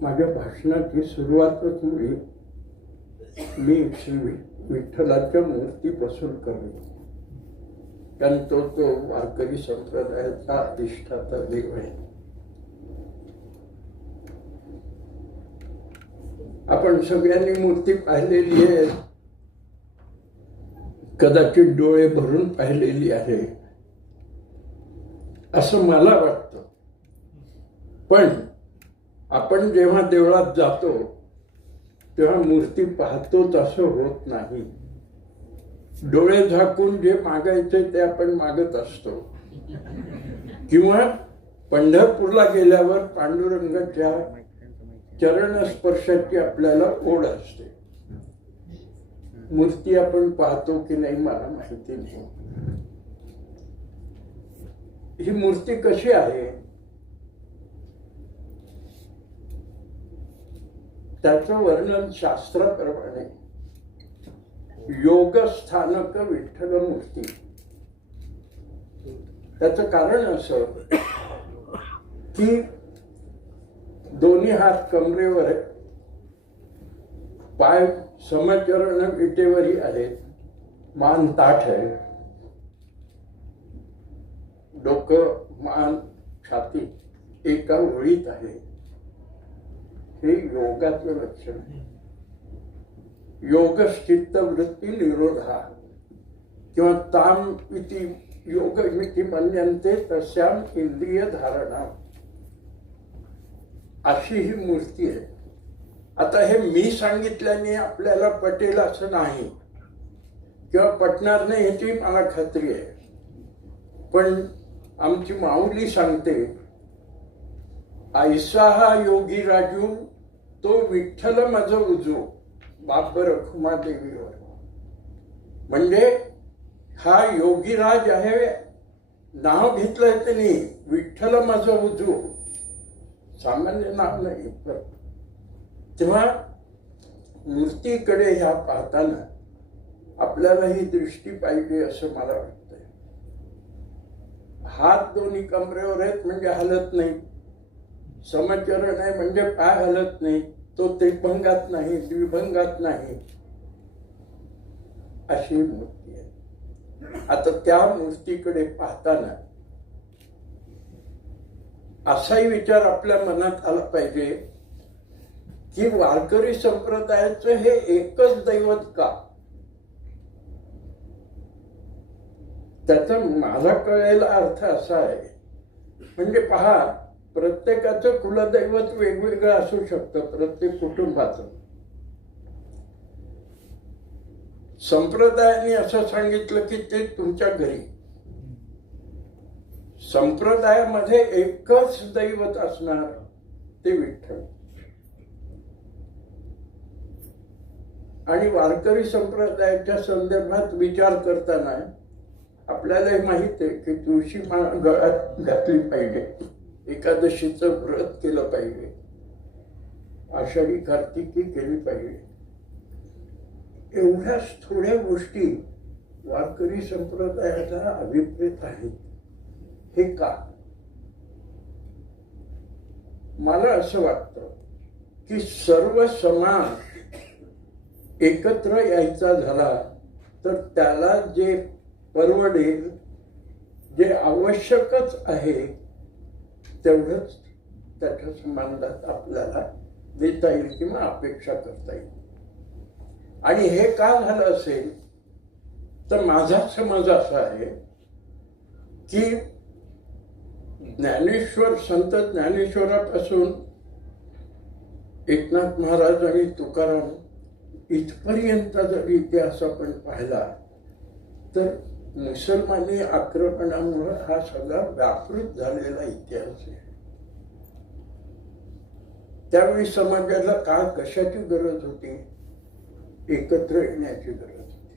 माझ्या भाषणाची सुरुवातच मी श्री विठ्ठलाच्या मूर्तीपासून करणे, कारण तो वारकरी संप्रदायाचा अधिष्ठाता देव आहे. आपण सगळ्यांनी मूर्ती पाहिलेली आहे, कदाचित डोळे भरून पाहिलेली आहे असं मला वाटतं. पण आपण जेव्हा देवळात जातो तेव्हा मूर्ती पाहतोच असं होत नाही. डोळे झाकून जे मागायचे ते आपण मागत असतो, किंवा पंढरपूरला गेल्यावर पांडुरंगाच्या चरणस्पर्शाची आपल्याला ओढ असते. मूर्ती आपण पाहतो की नाही मला माहिती नाही. ही मूर्ती कशी आहे त्याचं वर्णन शास्त्राप्रमाणे योगस्थानक विठ्ठल मूर्ती. त्याचं कारण असं की दोन्ही हात कमरेवर आहे, पाय समचरण विटेवरही आहेत, मान ताठ आहे, डोकं मान छाती एका ओळीत आहे. हे योगाचं लक्षण आहे. योगश्चित्त वृत्ती निरोधा किंवा ताम इति योगमिति मन्यन्ते तस्याम इंद्रिय धारणा, अशी ही मूर्ती आहे. आता हे मी सांगितल्याने आपल्याला पटेल असं नाही, किंवा पटणार नाही ह्याची मला खात्री आहे. पण आमची माऊली सांगते, ऐसा हा योगी राजू तो विठ्ठल माझ उजू बाप रखुमा देवीवर. म्हणजे हा योगीराज आहे, नाव घेतलंय त्यांनी, विठ्ठल माझ उजू, सामान्य नाव नाही. तेव्हा मूर्तीकडे ह्या पाहताना आपल्याला ही दृष्टी पाहिजे असं मला वाटतंय. हात दोन्ही कमरेवर आहेत म्हणजे हलत नाही, समचरण आहे म्हणजे पाय हलत नाही, तो त्रिभंगात नाही, द्विभंगात नाही, अशी मूर्ती आहे. आता त्या मूर्तीकडे पाहताना असाही विचार आपल्या मनात आला पाहिजे की वारकरी संप्रदायाचं हे एकच दैवत का? त्याचा माझा कळलेला अर्थ असा आहे, म्हणजे पहा, प्रत्येकाचं कुलदैवत वेगवेगळं असू शकतं, प्रत्येक कुटुंबाचं. संप्रदायाने असं सांगितलं की ते तुमच्या घरी. संप्रदायामध्ये एकच दैवत असणार, ते विठ्ठल. आणि वारकरी संप्रदायाच्या संदर्भात विचार करताना आपल्याला माहित आहे की तुळशी गळ्यात घातली पाहिजे, एकादशीचं व्रत केलं पाहिजे, आषाढी कार्तिकी केली पाहिजे. एवढ्याच थोड्या गोष्टी वारकरी संप्रदायाला अभिप्रेत आहेत. हे का? मला असं वाटतं की सर्व समाज एकत्र यायचा झाला तर त्याला जे परवडेल, जे आवश्यकच आहे तेवढंच त्याच्या संबंधात आपल्याला देता येईल किंवा अपेक्षा करता येईल. आणि हे का झालं असेल तर माझा समज असा आहे की ज्ञानेश्वर, संत ज्ञानेश्वरापासून एकनाथ महाराज आणि तुकाराम इथपर्यंतचा जर इतिहास आपण पाहिला तर मुसलमानी आक्रमणामुळे हा सगळा व्यापृत झालेला इतिहास आहे. त्यावेळी समाजाला का कशाची गरज होती? एकत्र येण्याची गरज होती.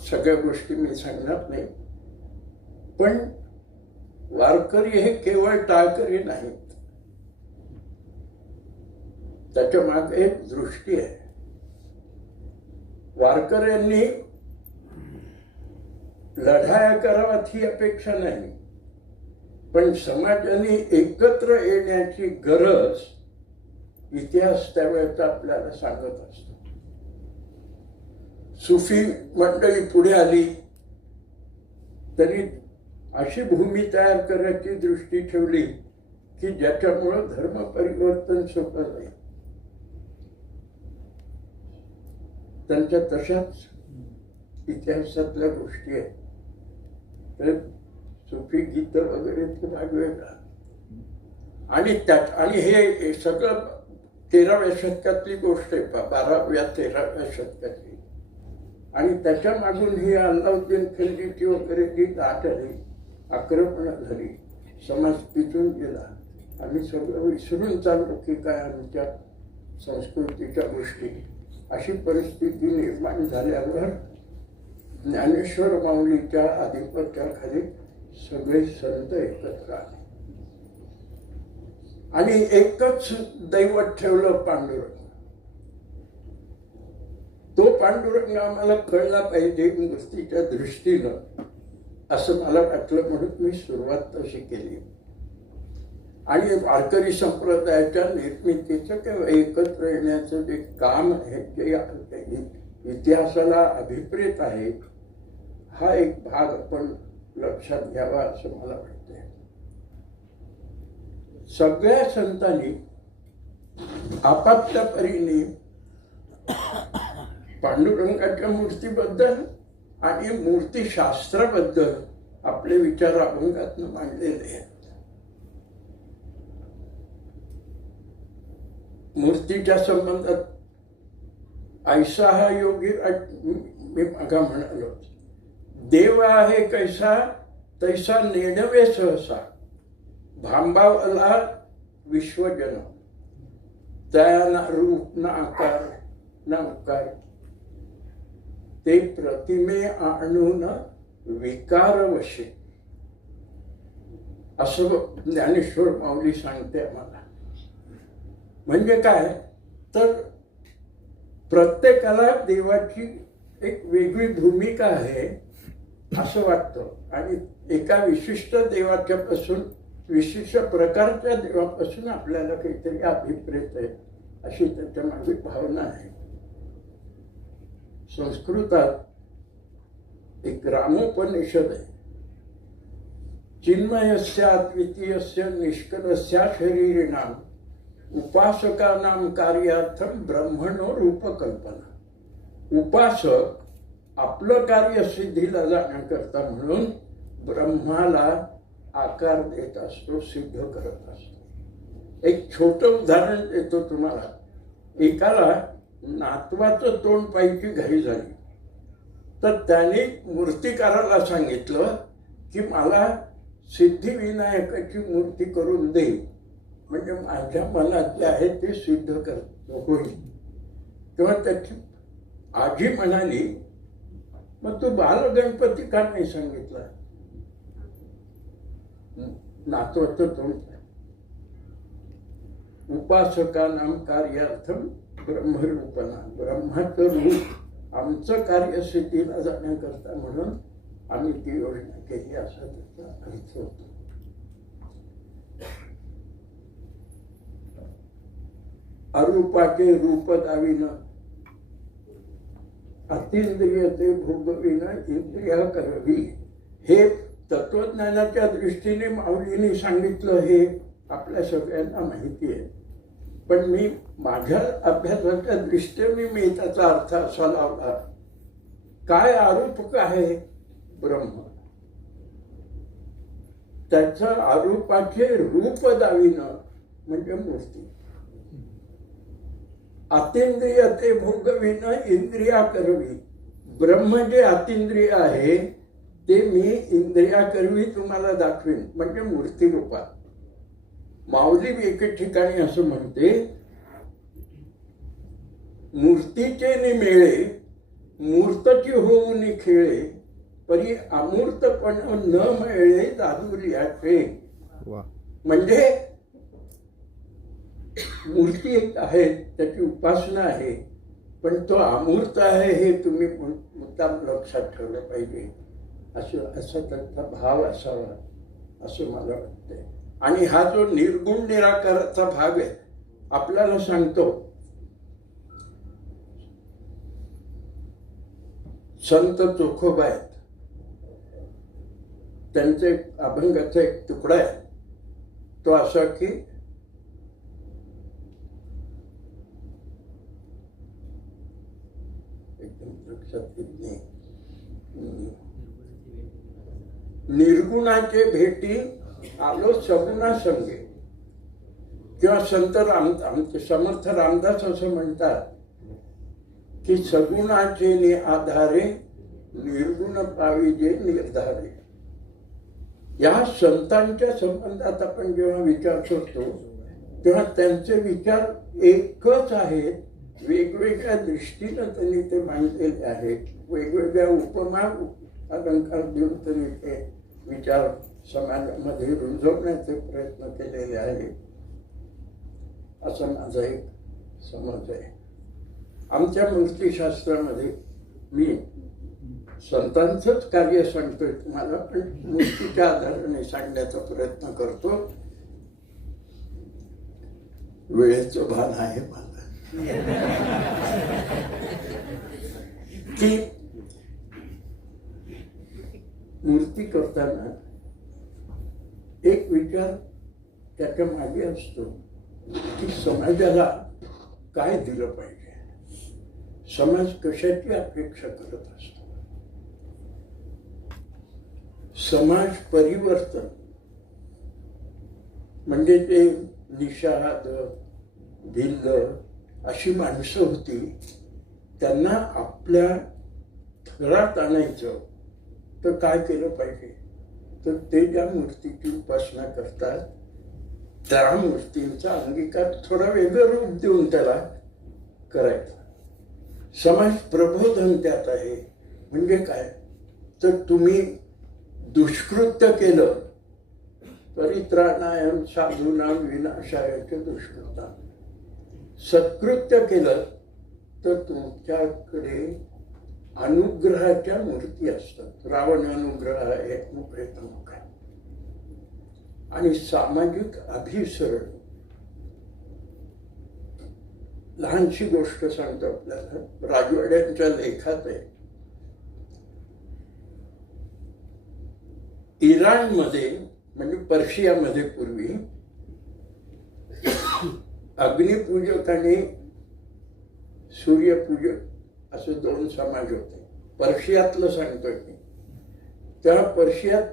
सगळ्या गोष्टी मी सांगणार नाही, पण वारकरी हे केवळ टाळकरी नाहीत, त्याच्या मागे एक दृष्टी आहे. वारकऱ्यांनी लढाया कराव्यात ही अपेक्षा नाही, पण समाजाने एकत्र येण्याची गरज इतिहास त्यावेळेचा आपल्याला सांगत असतो. सुफी मंडळी पुढे आली तरी अशी भूमी तयार करायची दृष्टी ठेवली की ज्याच्यामुळं धर्म परिवर्तन सोपं जाईल. त्यांच्या तशाच इतिहासातल्या गोष्टी आहेत. तर सुफी गीत वगैरे ते भाग वेगळा. आणि हे सगळं 13व्या शतकातली गोष्ट आहे, 12व्या-13व्या शतकातली. आणि त्याच्या मागून ही अल्लाउद्दीन खिलजीची वगैरे जी लाट आली, आक्रमणं झाली, समाज पिचून गेला. आम्ही सगळं विसरून चाललो की काय आमच्या संस्कृतीच्या गोष्टी. अशी परिस्थिती निर्माण झाल्यावर ज्ञानेश्वर माऊलीच्या आधिपत्याखाली सगळे संत एकत्र आले आणि एकच दैवत ठेवलं, पांडुरंग. तो पांडुरंग आम्हाला कळला पाहिजे मूर्तीच्या दृष्टीनं, असं मला वाटलं. म्हणून मी सुरुवात तशी केली. आणि वारकरी संप्रदायाच्या निर्मितीचं किंवा एकत्र येण्याचं जे काम आहे, जे इतिहासाला अभिप्रेत आहे, हा एक भाग आपण लक्षात घ्यावा असं मला वाटतंय. सगळ्या संतांनी आपापल्या परीने पांडुरंगाच्या मूर्तीबद्दल आणि मूर्तीशास्त्राबद्दल आपले विचार अभंगातून मांडलेले आहेत. मूर्तीच्या संबंधात ऐसा हा योगी, मी मागा म्हणालो, देव आहे कैसा तैसा नेणवे सहसा, भांबावला विश्वजन, त्या ना रूप ना आकार ना उकार, ते प्रतिमे आणून विकार वशे, असं ज्ञानेश्वर माऊली सांगते आम्हाला. म्हणजे काय तर प्रत्येकाला देवाची एक वेगळी भूमिका आहे असं वाटतं. आणि एका विशिष्ट देवाच्या पासून, विशिष्ट प्रकारच्या देवापासून आपल्याला काहीतरी अभिप्रेत आहे, अशी त्याच्या मागे भावना आहे. संस्कृतात एक रामोपनिषद आहे. चिन्मयस्य अद्वितीयस्य निष्कलस्य शरीरिणाम उपासकानां कार्यार्थम ब्रह्मणो रूपकल्पना. उपासक आपलं कार्य सिद्धीला जाण्याकरता म्हणून ब्रह्माला आकार देत असतो, सिद्ध करत असतो. एक छोटं उदाहरण देतो तुम्हाला. एकाला नातवाचं तोंड पाहायची घाई झाली, तर त्याने मूर्तिकाराला सांगितलं की मला सिद्धिविनायकाची मूर्ती करून दे, म्हणजे माझ्या मनात जे आहे ते सिद्ध करतो होईल. तेव्हा त्याची आजी म्हणाली, मग तू बालगणपती का नाही सांगितलं? नातवाचं तोंड. उपासकानां कार्यार्थम ब्रह्मरूपना, ब्रह्माचं रूप आमचं कार्य सिद्धीला जाण्याकरता म्हणून आम्ही ती योजना केली, असा त्याचा अर्थ होतो. अरूपाचे रूप दाविन, अतिंद्रिय ते भोगविन इंद्रिया करवी, हे तत्वज्ञानाच्या दृष्टीने माऊलीने सांगितलं. हे आपल्या सगळ्यांना माहिती आहे. पण मी माझ्या अभ्यासाच्या दृष्टीने मी त्याचा अर्थ असा लावला, काय आरूप आहे ब्रह्म, त्याच्या आरूपाचे रूप दाविणं म्हणजे मूर्ती. अतिंद्रिय ते भोगविन इंद्रिया करवी, ब्रह्म जे अतिंद्रिय आहे ते मी इंद्रिया करवी तुम्हाला दाखवीन, म्हणजे मूर्ती रूपात. माऊली एके ठिकाणी असं म्हणते, मूर्तीचे निमेळे मूर्तची होऊन खेळे, परी अमूर्तपण न मिळे दादुर्याचे. म्हणजे मूर्ती एक आहे, त्याची उपासना आहे, पण तो अमूर्त आहे हे तुम्ही मुद्दाम लक्षात ठेवलं पाहिजे. असा त्यांचा भाव असावा असं मला वाटतंय. आणि हा जो निर्गुण निराकाराचा भाग आहे आपल्याला सांगतो संत चोखोबा आहेत, त्यांचे अभंगाचा एक तुकडा आहे तो असा की एकदम लक्षात येत नाही, निर्गुणाचे भेटी आलो सगुणा संगे, किंवा संत आमचे समर्थ रामदास असं म्हणतात की सगुणाचे आधारे निर्गुण पाविजे निर्धारे. या संतांच्या संबंधात आपण जेव्हा विचार करतो तेव्हा त्यांचे विचार एकच आहेत, वेगवेगळ्या दृष्टीनं त्यांनी ते मांडलेले आहेत, वेगवेगळ्या उपमा अलंकार देऊन त्यांनी ते विचार समाजामध्ये रुजवण्याचे प्रयत्न केलेले आहेत, असा माझा एक समज आहे. आमच्या मूर्तिशास्त्रामध्ये मी संतांचंच कार्य सांगतोय तुम्हाला, पण मूर्तीच्या आधाराने सांगण्याचा प्रयत्न करतो. वेळेचं भान आहे मला की मूर्ती करताना एक विचार त्याच्या मागे असतो की समाजाला काय दिलं पाहिजे, समाज कशाची अपेक्षा करत असतो. समाज परिवर्तन म्हणजे ते निषाद भिल्ल अशी माणसं होती, त्यांना आपल्या थरात आणायचं तर काय केलं पाहिजे, तर ते ज्या मूर्तीची उपासना करतात त्या मूर्तींचा अंगीकार थोडा वेगळं रूप देऊन त्याला करायचा. समाज प्रबोधन त्यात आहे. म्हणजे काय, तर तुम्ही दुष्कृत्य केलं परित्राणाय साधूनां विनाशाय दुष्कृता, सत्कृत्य केलं तर तुमच्याकडे अनुग्रहाच्या मूर्ती असतात. रावण अनुग्रह एक मुख आहे. आणि सामाजिक अभिसरण, लहानशी गोष्ट सांगतो आपल्याला, राजवाड्यांच्या लेखात आहे. इराणमध्ये म्हणजे पर्शियामध्ये पूर्वी अग्निपूजक आणि सूर्यपूजक असे दोन समाज होते. पर्शियातलं सांगतोय मी. त्या पर्शियात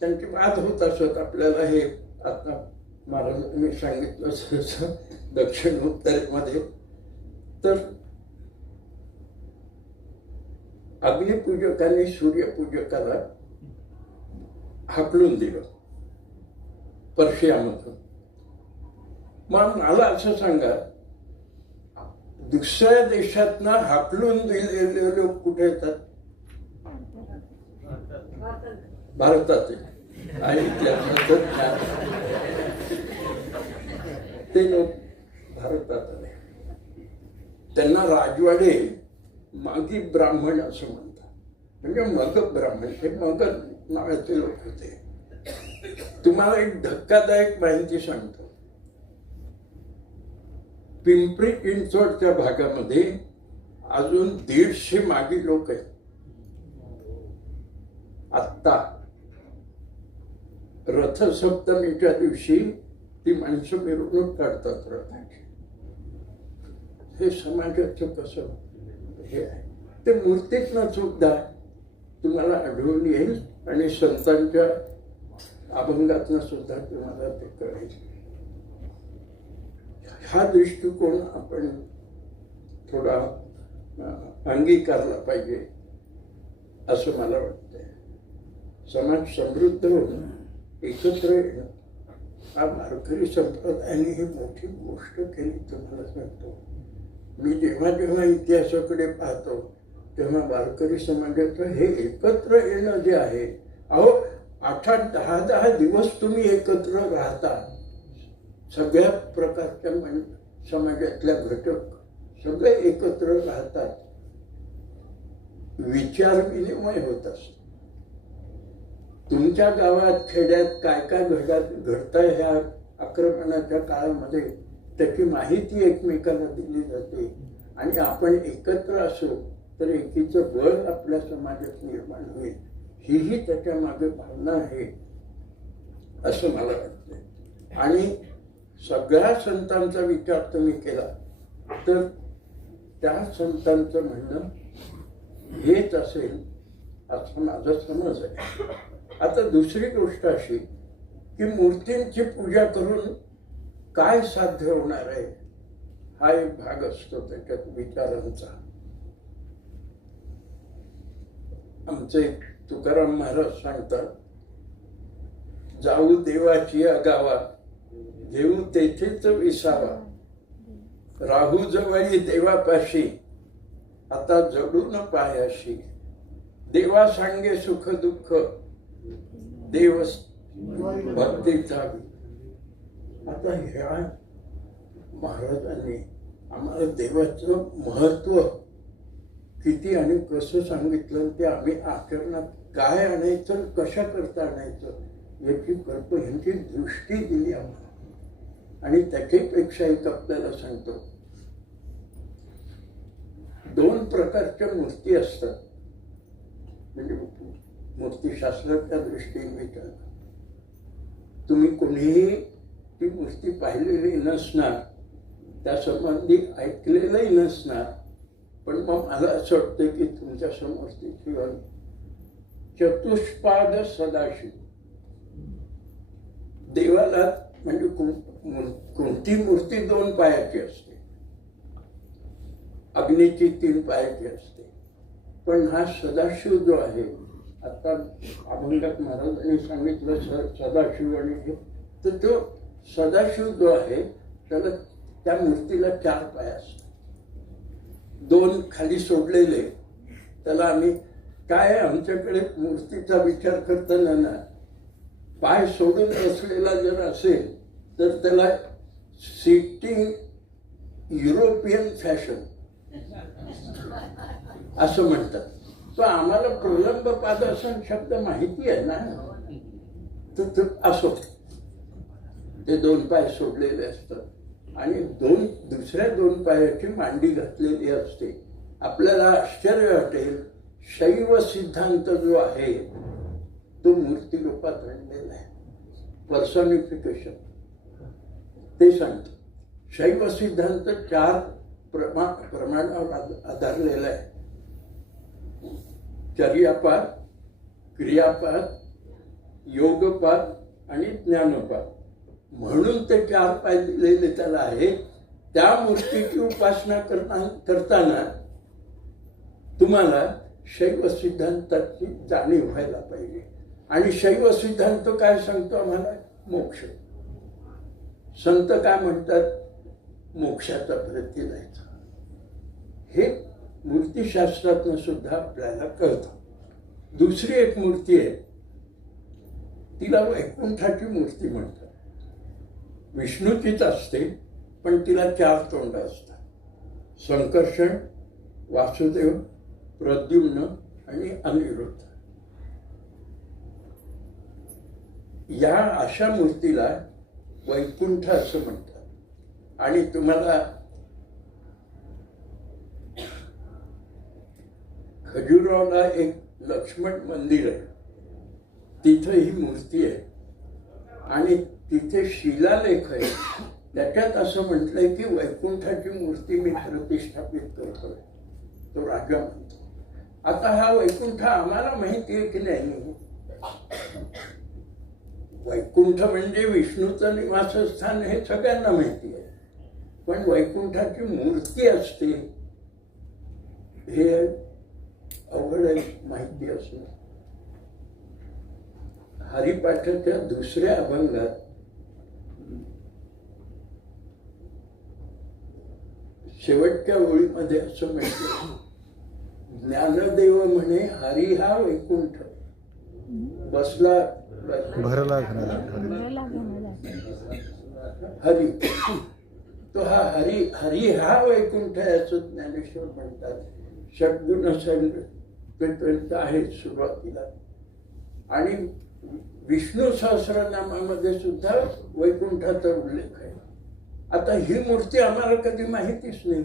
त्यांचे वाद होत असत. आपल्याला हे आता महाराजांनी सांगितलं दक्षिण उत्तरेमध्ये, तर अग्निपूजकाने सूर्यपूजकाला हाकलून दिलं पर्शियामधून. मग मला असं सांगा, दुसऱ्या देशातनं हाकलून दिलेले लोक कुठे येतात? भारतात. आणि ते लोक भारतात आले. त्यांना राजवाडे मागी ब्राह्मण असं म्हणतात. म्हणजे मग ब्राह्मण, हे मग नावाचे लोक होते. तुम्हाला एक धक्कादायक माहिती सांगतो. पिंपरी चिंचवडच्या भागामध्ये अजून 150 मागी लोक आहेत. आत्ता रथसप्तमीच्या दिवशी ती माणसं मिरवणूक काढतात रथाची. हे समाजाचं कसं हे आहे ते मूर्तीतनं सुद्धा तुम्हाला आढळून येईल आणि संतांच्या अभंगातनं सुद्धा तुम्हाला ते कळेल. हा दृष्टिकोन आपण थोडा अंगीकारला पाहिजे असं मला वाटतंय. समाज समृद्ध होणं, एकत्र येणं, हा वारकरी संप्रदायाने ही मोठी गोष्ट केली तुम्हाला सांगतो. मी जेव्हा जेव्हा इतिहासाकडे पाहतो तेव्हा वारकरी समाजाचं हे एकत्र येणं जे आहे, अहो 8-8, 10-10 दिवस तुम्ही एकत्र राहता. सगळ्या प्रकारच्या समाजातल्या घटक सगळे एकत्र राहतात, विचार विनिमय होत असतो. तुमच्या गावात खेड्यात काय काय घडतंय ह्या आक्रमणाच्या काळामध्ये त्याची माहिती एकमेकाला दिली जाते आणि आपण एकत्र असो तर एकीचं बळ आपल्या समाजात निर्माण होईल, हीही त्याच्या मागे भावना आहे असं मला वाटतं. आणि सगळ्या संतांचा विचार तुम्ही केला तर त्या संतांचं म्हणणं हेच असेल असं माझा समज आहे. आता दुसरी गोष्ट अशी की मूर्तींची पूजा करून काय साध्य होणार आहे हा एक भाग असतो त्याच्यात विचारांचा. आमचे तुकाराम महाराज सांगतात, जाऊ देवाची आगावा घेऊ तेथेच विसावा, राहू जवळी देवापाशी आता जडून पायाशी, देवा सांगे सुख दुःख देव भक्तीचा. आता ह्या महाराजांनी आम्हाला देवाचं महत्व किती आणि कसं सांगितलं ते आम्ही आचरणात काय आणायचं कशा करता आणायचं याची ह्यांची दृष्टी दिली आम्हाला. आणि त्याच्यापेक्षा एक आपल्याला सांगतो, 2 प्रकारच्या मूर्ती असतात. म्हणजे मूर्तीशास्त्राच्या दृष्टीने विचार, तुम्ही कोणीही ती मूर्ती पाहिलेली नसणार, त्या संबंधी ऐकलेलंही नसणार, पण मग मला असं वाटतं की तुमच्या समोर ती चतुष्पाद सदाशिव देवाला, म्हणजे कोणती मूर्ती 2 पायाची असते, अग्नीची 3 पायाची असते, पण हा सदाशिव जो आहे, आता अभंगात महाराजांनी सांगितलं सदाशिव आणि हे, तर तो सदाशिव जो आहे त्याला त्या मूर्तीला 4 पाय असतात, 2 खाली सोडलेले. त्याला आम्ही काय आमच्याकडे मूर्तीचा विचार करताना ना पाय सोडून बसलेला जर असेल तर त्याला सिटिंग युरोपियन फॅशन असं म्हणतात. तो आम्हाला प्रलंब पादासन शब्द माहिती आहे ना, तर असो ते 2 पाय सोडलेले असतात आणि दुसऱ्या 2 पायाची मांडी घातलेली असते. आपल्याला आश्चर्य वाटेल, शैव सिद्धांत जो आहे तो मूर्ती रूपात आणलेला आहे, पर्सॉनिफिकेशन. ते सांगतो शैव सिद्धांत 4 प्रमाणावर आधारलेला आहे, चर्यापाद, क्रियापाद, योगपाद आणि ज्ञानपाद म्हणून ते 4 पाय दिलेले त्याला आहे. त्या मूर्तीची उपासना करताना तुम्हाला शैव सिद्धांताची जाणीव व्हायला पाहिजे. आणि शैव सिद्धांत काय सांगतो आम्हाला? मोक्ष. संत काय म्हणतात? मोक्षाचा प्रयत्न जायचा. हे मूर्तीशास्त्रातून सुद्धा आपल्याला कळतं. दुसरी एक मूर्ती आहे, तिला वैकुंठाची मूर्ती म्हणतात. विष्णूचीच असते पण तिला 4 तोंड असतात, संकर्षण, वासुदेव, प्रद्युम्न आणि अनिरुद्ध. या अशा मूर्तीला वैकुंठ असं म्हणतात. आणि तुम्हाला खजुरावला एक लक्ष्मण मंदिर आहे, तिथं ही मूर्ती आहे आणि तिथे शिलालेख आहे. त्याच्यात असं म्हटलंय की वैकुंठाची मूर्ती मी प्रतिष्ठापित करतोय. तो राजा म्हणतो. आता हा वैकुंठ आम्हाला माहिती आहे की नाही? वैकुंठ म्हणजे विष्णूचं निवासस्थान हे सगळ्यांना माहिती आहे, पण वैकुंठाची मूर्ती असते हे अवघड माहिती असणं. हरिपाठाच्या 2ऱ्या अभंगात शेवटच्या ओळीमध्ये असं म्हटलं, ज्ञानदेव म्हणे हरी हा वैकुंठ बसला भरला हरी. तो हा हरी हा वैकुंठ आहे असं ज्ञानेश्वर म्हणतात. षड्गुण आहे सुरुवातीला. आणि विष्णू सहस्रनामामध्ये सुद्धा वैकुंठाचा उल्लेख आहे. आता ही मूर्ती आम्हाला कधी माहितीच नाही,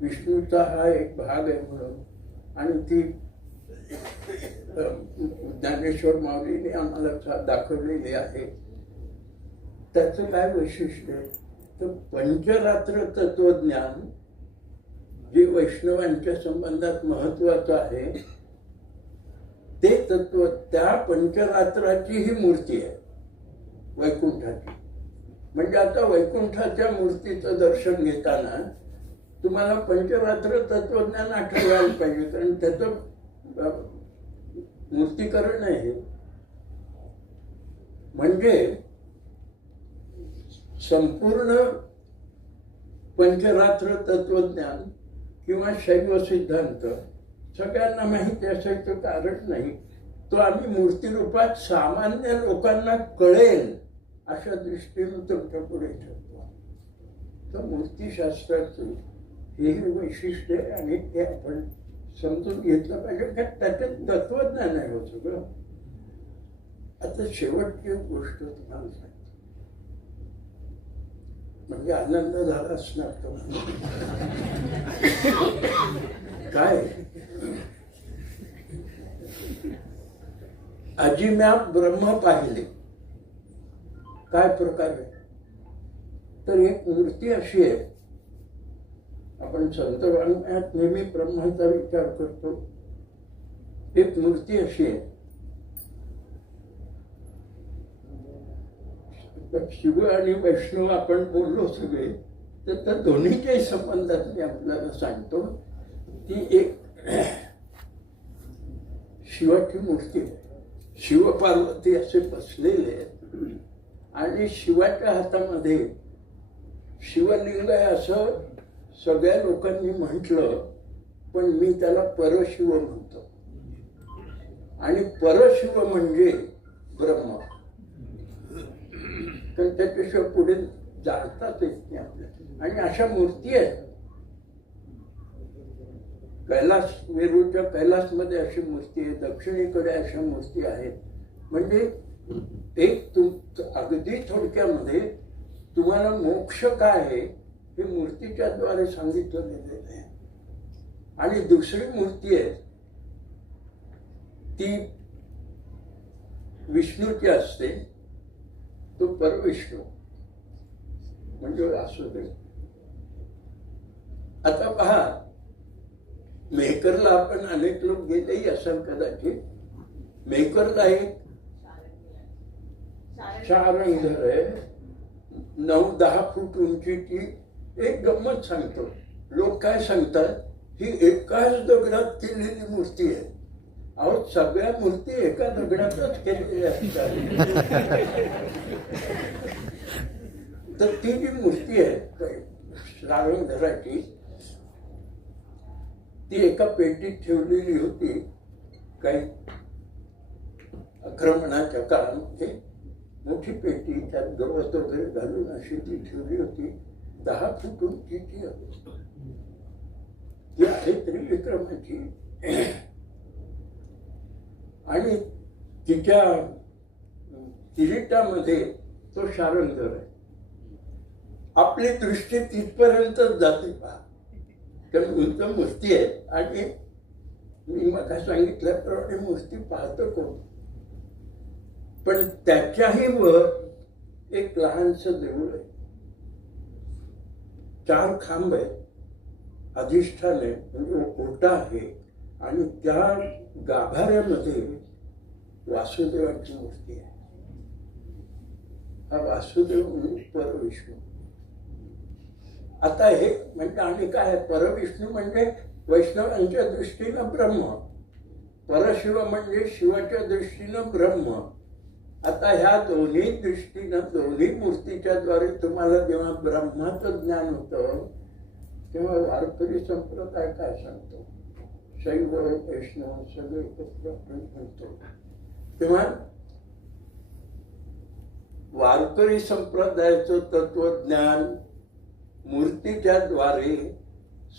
विष्णूचा हा एक भाग आहे म्हणून. आणि ती ज्ञानेश्वर माऊलीने आम्हाला दाखवलेली आहे. त्याचं काय वैशिष्ट्य आहे तर पंचरात्र तत्वज्ञान जे वैष्णवांच्या संबंधात महत्वाचं आहे ते तत्व त्या पंचरात्राची ही मूर्ती आहे वैकुंठाची. म्हणजे आता वैकुंठाच्या मूर्तीचं दर्शन घेताना तुम्हाला पंचरात्र तत्वज्ञान आठवायला पाहिजे, कारण त्याचं मूर्तीकरण आहे. म्हणजे संपूर्ण पंचरात्र तत्वज्ञान किंवा शैव सिद्धांत सगळ्यांना माहिती असायचं कारण नाही. तो आम्ही मूर्तीरूपात सामान्य लोकांना कळेल अशा दृष्टीने तुमच्या पुढे ठेवतो. तर मूर्तीशास्त्राचं हे वैशिष्ट्य आहे आणि ते आपण समजून घेतलं पाहिजे, कारण त्याच्यात तत्वज्ञान आहे हो सगळं. आता शेवटची गोष्ट तुम्हाला सांगतो, म्हणजे आनंद झाला असणार तुम्हाला. काय अजिम्या ब्रह्म पाहिले काय प्रकार आहे तर एक मूर्ती अशी आहे. आपण संत वाङ्मयात नेहमी ब्रह्माचा विचार करतो. एक मूर्ती अशी आहे, शिव आणि वैष्णव आपण बोललो सगळे, तर त्या दोन्हीच्याही संबंधात मी आपल्याला सांगतो. ती एक शिवाची मूर्ती आहे. शिव पार्वती असे बसलेले आहेत आणि शिवाच्या हातामध्ये शिवलिंग आहे असं सगळ्या लोकांनी म्हटलं, पण मी त्याला परशिव म्हणतो. आणि परशिव म्हणजे ब्रह्म, तर त्याच्याशिवाय पुढे जाणताच येत नाही आपल्याला. आणि अशा मूर्ती आहेत कैलास, वेरूळच्या कैलासमध्ये अशी मूर्ती आहे, दक्षिणेकडे अशा मूर्ती आहेत. म्हणजे एक अगदी थोडक्यामध्ये तुम्हाला मोक्ष काय आहे हे मूर्तीच्या द्वारे सांगितलं गेलेलं आहे. आणि दुसरी मूर्ती आहे ती विष्णूची असते, तो परविष्णू म्हणजे वासुदेव. आता पहा, मेहकरला आपण अनेक लोक गेलेही असाल कदाचित. मेहकरला एक शारंगधर आहे, 9-10 फूट उंचीची. एक गंमत सांगतो, लोक काय सांगतात, ही एकाच दगडात केलेली मूर्ती आहे. अहो, सगळ्या मूर्ती एका दगडातच केलेल्या असतात. तर ती जी मूर्ती आहे शारंगधराची, ती एका पेटीत ठेवलेली होती. काही आक्रमणाच्या काळामध्ये मोठी पेटी, त्यात गवत वगैरे घालून अशी ती ठेवली होती. 10 फूट उंचीची ती आहे त्रिविक्रमाची. आणि तिच्या किरीटामध्ये तो शारंगधर आहे. आपली दृष्टी तिथपर्यंत जाते पहा, कारण उंच मूर्ती आहे. आणि मी मग सांगितल्याप्रमाणे मूर्ती पाहतो कोण, पण त्याच्याही वर एक लहानसं देऊळ आहे. 4 खांब आहे, अधिष्ठान आहे, म्हणजे ओटा आहे. आणि त्या गाभाऱ्यामध्ये वासुदेवाची मूर्ती आहे. हा वासुदेव म्हणून परविष्णू. आता हे म्हणजे आणि काय, परविष्णू म्हणजे वैष्णवांच्या दृष्टीनं ब्रह्म, परशिव म्हणजे शिवाच्या दृष्टीनं ब्रह्म. आता ह्या दोन्ही दृष्टीनं, दोन्ही मूर्तीच्या द्वारे तुम्हाला जेव्हा ब्रह्माचं ज्ञान होतं तेव्हा वारकरी संप्रदाय काय सांगतो, शैव वैष्णव सगळे एकत्र आपण म्हणतो. तेव्हा वारकरी संप्रदायाचं तत्वज्ञान मूर्तीच्या द्वारे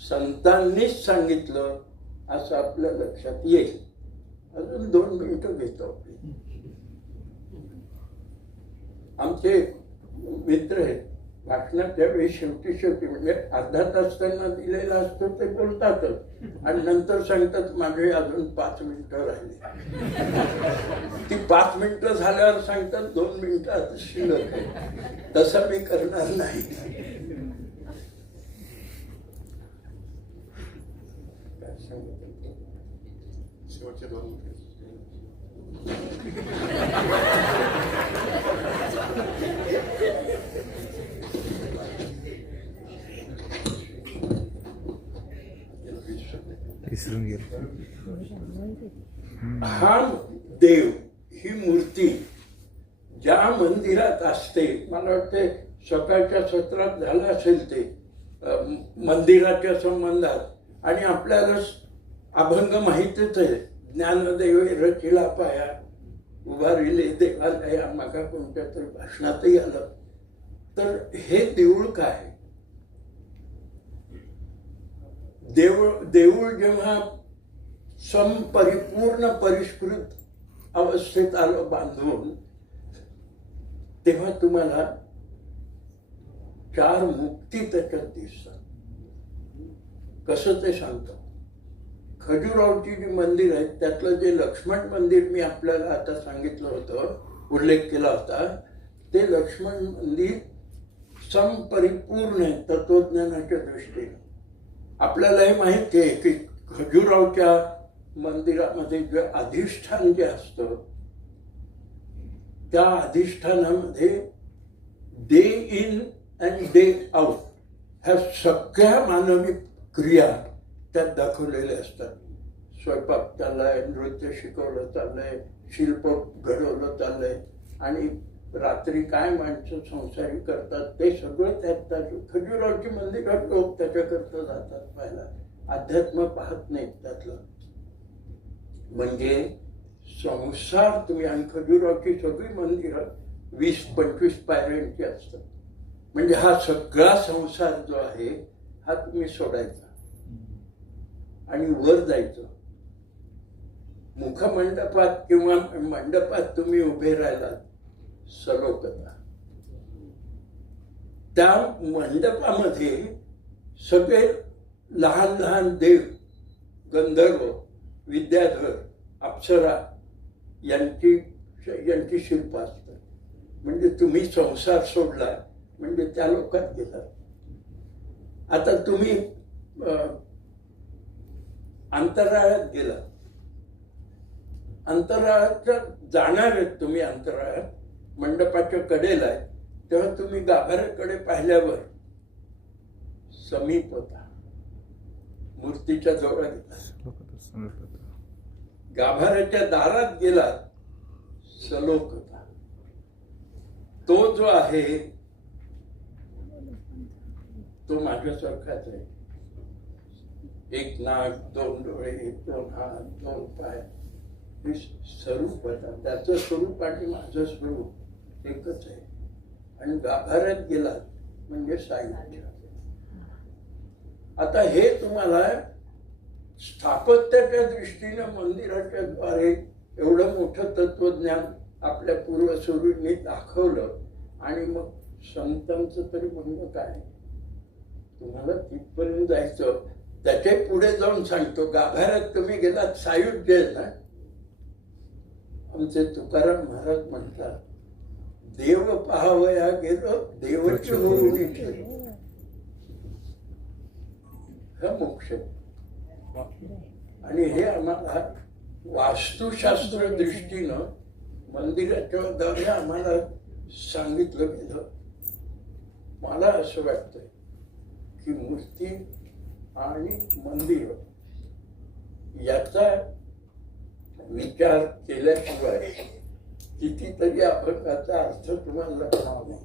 संतांनीच सांगितलं असं आपल्या लक्षात येईल. अजून 2 मिनिटं घेतो आपली. आमचे मित्र आहेत, भाषणाच्या वेळी शेवटी म्हणजे अर्धा तास त्यांना दिलेला असतो, ते बोलतातच आणि नंतर सांगतात माझे अजून 5 मिनिटं राहिली. ती 5 मिनिटं झाल्यावर सांगतात 2 मिनिटं शिल्लक आहे. तसं मी करणार नाही. शेवटचे 2 मिनिट. विसरून गेलो. हा देव, ही मूर्ती ज्या मंदिरात असते, मला वाटते सकाळच्या सत्रात झालं असेल ते मंदिराच्या संबंधात, आणि आपल्याला अभंग माहितीच आहे, ज्ञानदेव रचिला पाया उभारिले देवालया, मागा कोणत्या तरी भाषणातही आलं. तर हे देऊळ काय? देऊळ जेव्हा संपरिपूर्ण परिष्कृत अवस्थेत आलं बांधून, तेव्हा तुम्हाला 4 मुक्ती त्याच्यात दिसतात. कसं ते सांगतो. खजुरावची जी मंदिर आहेत त्यातलं जे लक्ष्मण मंदिर मी आपल्याला आता सांगितलं होतं, उल्लेख केला होता, ते लक्ष्मण मंदिर संपरिपूर्ण आहे तत्वज्ञानाच्या दृष्टीने. आपल्याला हे माहिती आहे की खजुरावच्या मंदिरामध्ये जे अधिष्ठान जे असतं, त्या अधिष्ठानामध्ये day in and day out ह्या सगळ्या मानवी क्रिया त्यात दाखवलेल्या असतात. स्वयंपाक चाललाय, नृत्य शिकवलं चाललंय, शिल्प घडवलं चाललंय, आणि रात्री काय माणसं संसारी करतात ते सगळं त्यात. खजुरावची मंदिरात लोक त्याच्याकरता जातात पाहायला, अध्यात्म पाहत नाहीत त्यातलं. म्हणजे संसार तुम्ही, आणि खजुरावची सगळी मंदिरं 20-25 पायऱ्यांची असतात. म्हणजे हा सगळा संसार जो आहे हा तुम्ही सोडायचा आणि वर जायचं. मुखमंडपात किंवा मंडपात तुम्ही उभे राहिलात, सलोकता. त्या मंडपामध्ये सगळे लहान लहान देव, गंधर्व, विद्याधर, अप्सरा यांची शिल्प असतात. म्हणजे तुम्ही संसार सोडला म्हणजे त्या लोकात गेलात. आता तुम्ही अंतराळात गेला, अंतराळात जाणार आहेत तुम्ही, अंतराळात मंडपाच्या कडेला आहे, तेव्हा तुम्ही गाभाऱ्याकडे पाहिल्यावर समीप होता, मूर्तीच्या जवळ गेला. गाभाऱ्याच्या दारात गेलात, सलोक होता. तो जो आहे तो माझ्यासारखाच आहे. 1 नाक, 2 डोळे, 2 हात, 2 पाय, हे स्वरूप होता. त्याचं स्वरूप आणि माझं स्वरूप एकच आहे. आणि गाभाऱ्यात गेलात म्हणजे साहित्य. आता हे तुम्हाला स्थापत्याच्या दृष्टीनं मंदिराच्या द्वारे एवढं मोठं तत्वज्ञान आपल्या पूर्वसूरींनी दाखवलं, आणि मग संतांचं तरी म्हणणं काय? तुम्हाला तिथपर्यंत जायचं. त्याच्या पुढे जाऊन सांगतो, गाभाऱ्यात तुम्ही गेलात, सायुज्य आहे ना. आमचे तुकाराम महाराज म्हणतात, देव पाहावया गेलो, देवची होऊन इथे. हा मोक्ष. आणि हे आम्हाला वास्तुशास्त्र दृष्टीनं मंदिराच्या द्वारे आम्हाला सांगितलं गेलं. मला असं वाटतं की मूर्ती आणि मंदिर याचा विचार केल्याशिवाय कितीतरी अभंगाचा अर्थ तुम्हाला लक्षात नाही.